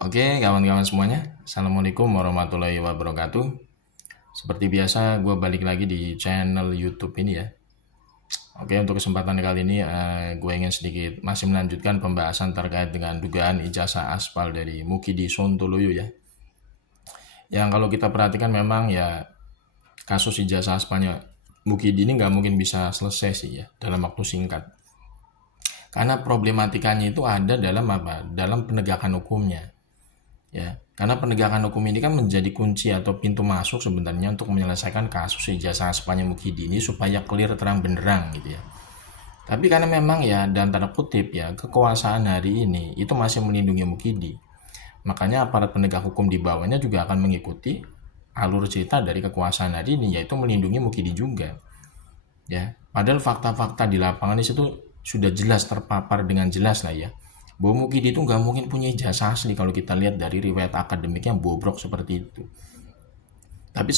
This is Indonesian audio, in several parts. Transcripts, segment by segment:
Oke, kawan-kawan semuanya, Assalamualaikum warahmatullahi wabarakatuh. Seperti biasa, gue balik lagi di channel YouTube ini ya. Oke, untuk kesempatan kali ini, gue ingin sedikit masih melanjutkan pembahasan terkait dengan dugaan ijazah aspal dari Mukidi Sontoloyo ya. Yang kalau kita perhatikan memang ya, kasus ijazah aspalnya Mukidi ini nggak mungkin bisa selesai sih ya, dalam waktu singkat. Karena problematikanya itu ada dalam apa? Dalam penegakan hukumnya. Ya, karena penegakan hukum ini kan menjadi kunci atau pintu masuk sebenarnya untuk menyelesaikan kasus ijazah aspalnya Mukidi ini supaya clear terang benderang gitu ya. Tapi karena memang ya dan tanda kutip ya kekuasaan hari ini itu masih melindungi Mukidi. Makanya aparat penegak hukum di bawahnya juga akan mengikuti alur cerita dari kekuasaan hari ini yaitu melindungi Mukidi juga. Ya, padahal fakta-fakta di lapangan itu sudah jelas terpapar dengan jelas lah ya. Bahwa Mukidi itu nggak mungkin punya ijazah asli kalau kita lihat dari riwayat akademik yang bobrok seperti itu. Tapi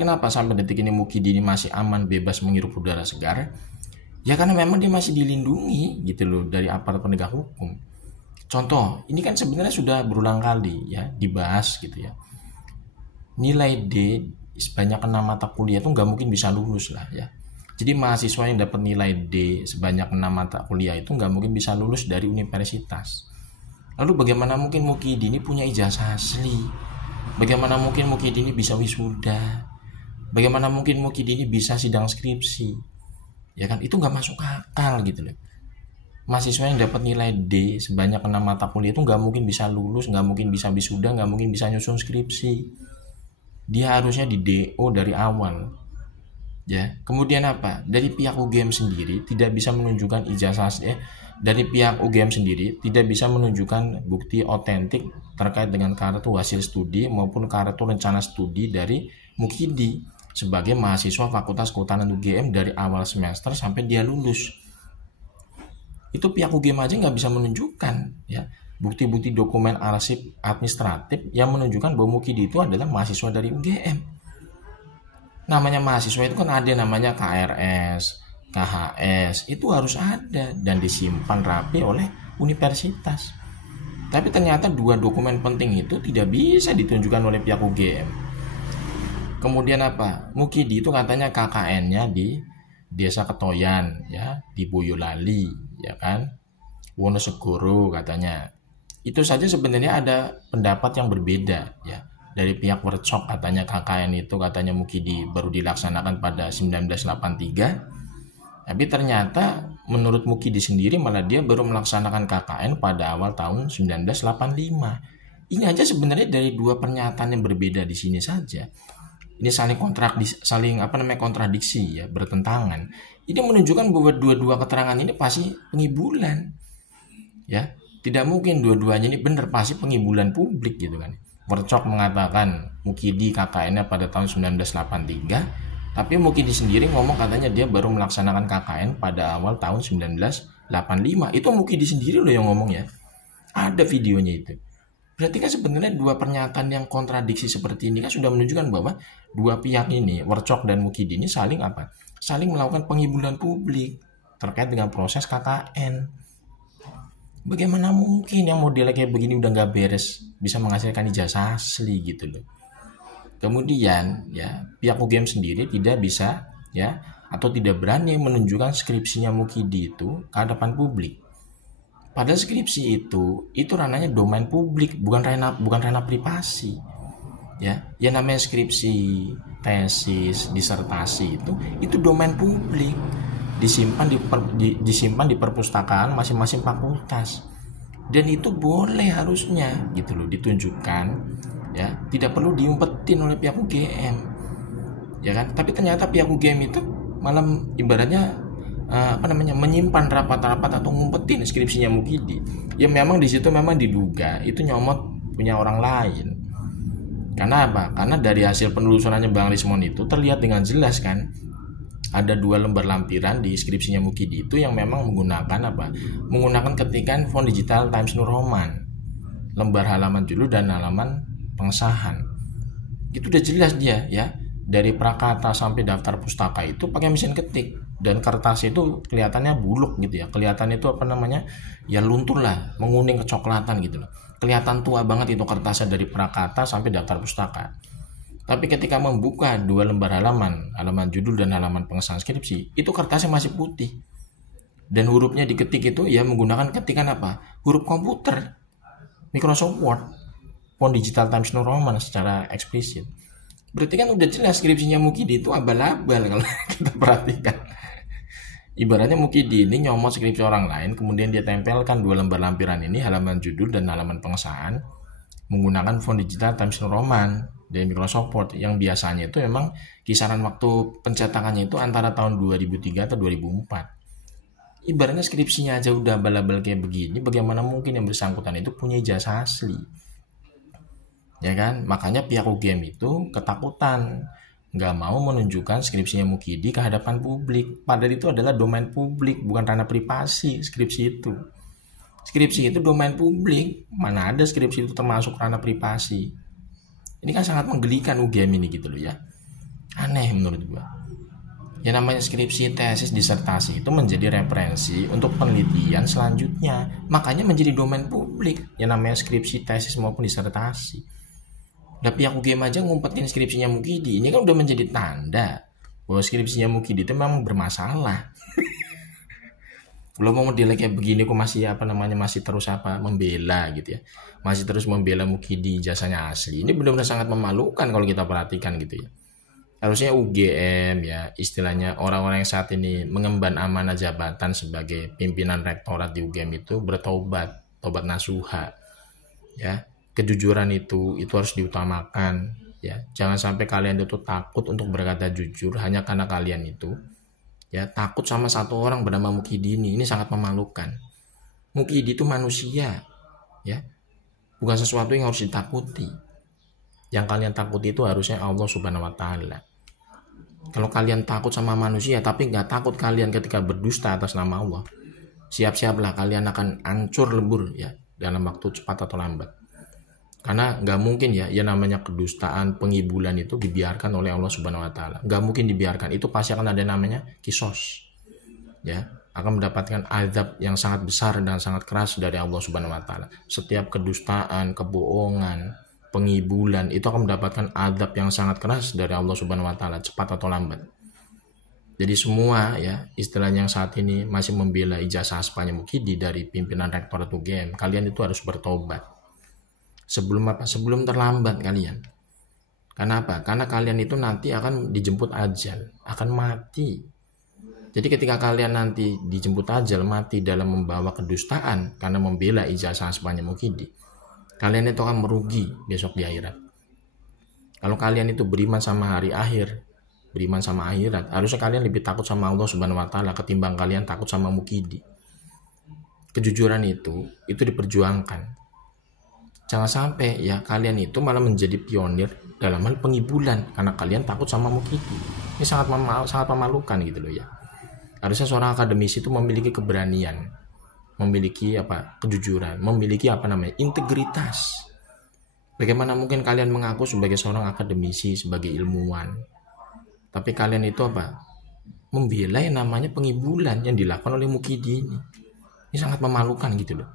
kenapa sampai detik ini Mukidi ini masih aman bebas menghirup udara segar? Ya karena memang dia masih dilindungi gitu loh dari aparat penegak hukum. Contoh, ini kan sebenarnya sudah berulang kali ya dibahas gitu ya. Nilai D sebanyak 6 mata kuliah itu nggak mungkin bisa lulus lah ya. Jadi mahasiswa yang dapat nilai D sebanyak 6 mata kuliah itu nggak mungkin bisa lulus dari universitas. Lalu bagaimana mungkin Mukidi ini punya ijazah asli? Bagaimana mungkin Mukidi ini bisa wisuda? Bagaimana mungkin Mukidi ini bisa sidang skripsi? Ya kan itu nggak masuk akal gitu loh. Mahasiswa yang dapat nilai D sebanyak 6 mata kuliah itu nggak mungkin bisa lulus, nggak mungkin bisa wisuda, nggak mungkin bisa nyusun skripsi. Dia harusnya di DO dari awal. Ya, kemudian apa? Dari pihak UGM sendiri tidak bisa menunjukkan ijazah asli. Dari pihak UGM sendiri tidak bisa menunjukkan bukti otentik terkait dengan kartu hasil studi maupun kartu rencana studi dari Mukidi sebagai mahasiswa Fakultas Kehutanan UGM dari awal semester sampai dia lulus. Itu pihak UGM aja nggak bisa menunjukkan ya bukti-bukti dokumen arsip administratif yang menunjukkan bahwa Mukidi itu adalah mahasiswa dari UGM. Namanya mahasiswa itu kan ada namanya KRS, KHS, itu harus ada dan disimpan rapi oleh universitas. Tapi ternyata dua dokumen penting itu tidak bisa ditunjukkan oleh pihak UGM. Kemudian apa? Mukidi itu katanya KKN-nya di Desa Ketoyan ya, di Boyolali, ya kan? Wonosegoro katanya. Itu saja sebenarnya ada pendapat yang berbeda ya. Dari pihak Workshop katanya KKN itu katanya Mukidi baru dilaksanakan pada 1983. Tapi ternyata menurut Mukidi sendiri malah dia baru melaksanakan KKN pada awal tahun 1985. Ini aja sebenarnya dari dua pernyataan yang berbeda di sini saja. Ini kontradiksi ya, bertentangan. Ini menunjukkan bahwa dua-dua keterangan ini pasti pengibulan. Ya, tidak mungkin dua-duanya ini benar, pasti pengibulan publik gitu kan. Workshop mengatakan Mukidi KKN-nya pada tahun 1983, tapi Mukidi sendiri ngomong katanya dia baru melaksanakan KKN pada awal tahun 1985. Itu Mukidi sendiri loh yang ngomong ya. Ada videonya itu. Berarti kan sebenarnya dua pernyataan yang kontradiksi seperti ini kan sudah menunjukkan bahwa dua pihak ini, Workshop dan Mukidi ini saling apa? Saling melakukan pengibulan publik terkait dengan proses KKN. Bagaimana mungkin yang modelnya kayak begini udah nggak beres bisa menghasilkan ijazah asli gitu loh. Kemudian ya pihak UGM sendiri tidak bisa ya atau tidak berani menunjukkan skripsinya Mukidi itu ke hadapan publik. Padahal skripsi itu ranahnya domain publik, bukan ranah privasi. Ya, yang namanya skripsi, tesis, disertasi itu domain publik. Disimpan di perpustakaan masing-masing fakultas dan itu boleh harusnya gitu loh ditunjukkan ya, tidak perlu diumpetin oleh pihak UGM ya kan. Tapi ternyata pihak UGM itu malah ibaratnya menyimpan rapat-rapat atau ngumpetin skripsinya Mukidi ya. Memang di situ memang diduga itu nyomot punya orang lain. Karena apa? Karena dari hasil penelusurannya Bang Lismon itu terlihat dengan jelas kan ada dua lembar lampiran di skripsinya Mukidi itu yang memang menggunakan apa? Menggunakan ketikan font digital Times New Roman. Lembar halaman judul dan halaman pengesahan. Itu udah jelas dia ya. Dari prakata sampai daftar pustaka itu pakai mesin ketik dan kertas itu kelihatannya buluk gitu ya. Kelihatan itu ya luntur lah, menguning kecoklatan gitu loh. kelihatan tua banget itu kertasnya dari prakata sampai daftar pustaka. Tapi ketika membuka 2 lembar halaman judul dan halaman pengesahan skripsi, itu kertasnya masih putih. Dan hurufnya diketik itu ya menggunakan ketikan apa? Huruf komputer. Microsoft Word. Font digital Times New Roman secara eksplisit. Berarti kan udah jelas skripsinya Mukidi itu abal-abal kalau kita perhatikan. Ibaratnya Mukidi ini nyomot skripsi orang lain, kemudian dia tempelkan 2 lembar lampiran ini, halaman judul dan halaman pengesahan, menggunakan font digital Times New Roman dari Microsoft Word, yang biasanya itu memang kisaran waktu pencetakannya itu antara tahun 2003 atau 2004. Ibaratnya skripsinya aja udah abal-abal kayak begini, bagaimana mungkin yang bersangkutan itu punya ijazah asli? Ya kan, makanya pihak UGM itu ketakutan, nggak mau menunjukkan skripsinya Mukidi ke hadapan publik. Padahal itu adalah domain publik, bukan ranah privasi skripsi itu. Skripsi itu domain publik, mana ada skripsi itu termasuk ranah privasi. Ini kan sangat menggelikan UGM ini gitu loh ya. Aneh menurut gua. Yang namanya skripsi, tesis, disertasi itu menjadi referensi untuk penelitian selanjutnya. Makanya menjadi domain publik yang namanya skripsi, tesis maupun disertasi. Dan pihak UGM aja ngumpetin skripsinya Mukidi, ini kan udah menjadi tanda bahwa skripsinya Mukidi itu memang bermasalah. Belum mau model kayak begini kok masih masih terus membela gitu ya. Masih terus membela Mukidi jasanya asli. Ini benar-benar sangat memalukan kalau kita perhatikan gitu ya. Harusnya UGM ya, istilahnya orang-orang yang saat ini mengemban amanah jabatan sebagai pimpinan rektorat di UGM itu bertobat, tobat nasuha. Ya, kejujuran itu harus diutamakan ya. Jangan sampai kalian itu takut untuk berkata jujur hanya karena kalian itu ya takut sama satu orang bernama Mukidi ini. Ini sangat memalukan. Mukidi itu manusia ya, bukan sesuatu yang harus ditakuti. Yang kalian takuti itu harusnya Allah Subhanahu wa Ta'ala. Kalau kalian takut sama manusia tapi nggak takut kalian ketika berdusta atas nama Allah, siap-siaplah kalian akan hancur lebur ya dalam waktu cepat atau lambat. Karena nggak mungkin ya namanya kedustaan, pengibulan itu dibiarkan oleh Allah Subhanahu wa Ta'ala. Nggak mungkin dibiarkan, itu pasti akan ada namanya kisos. Ya, akan mendapatkan azab yang sangat besar dan sangat keras dari Allah Subhanahu wa Ta'ala. Setiap kedustaan, kebohongan, pengibulan itu akan mendapatkan azab yang sangat keras dari Allah Subhanahu wa Ta'ala, cepat atau lambat. Jadi semua ya istilahnya yang saat ini masih membela ijazah aspanya Mukidi dari pimpinan rektorat UGM, kalian itu harus bertobat. Sebelum terlambat kalian. Karena apa? Karena kalian itu nanti akan dijemput ajal, akan mati. Jadi ketika kalian nanti dijemput ajal, mati dalam membawa kedustaan karena membela ijazah aspanya Mukidi, kalian itu akan merugi besok di akhirat. Kalau kalian itu beriman sama hari akhir, beriman sama akhirat, harusnya kalian lebih takut sama Allah Subhanahu wa Ta'ala ketimbang kalian takut sama Mukidi. Kejujuran itu diperjuangkan. Jangan sampai ya kalian itu malah menjadi pionir dalam hal pengibulan karena kalian takut sama Mukidi. Ini sangat memalukan gitu loh ya. Harusnya seorang akademisi itu memiliki keberanian, memiliki kejujuran, memiliki integritas. Bagaimana mungkin kalian mengaku sebagai seorang akademisi, sebagai ilmuwan, tapi kalian itu membela yang namanya pengibulan yang dilakukan oleh Mukidi ini. Ini sangat memalukan gitu loh.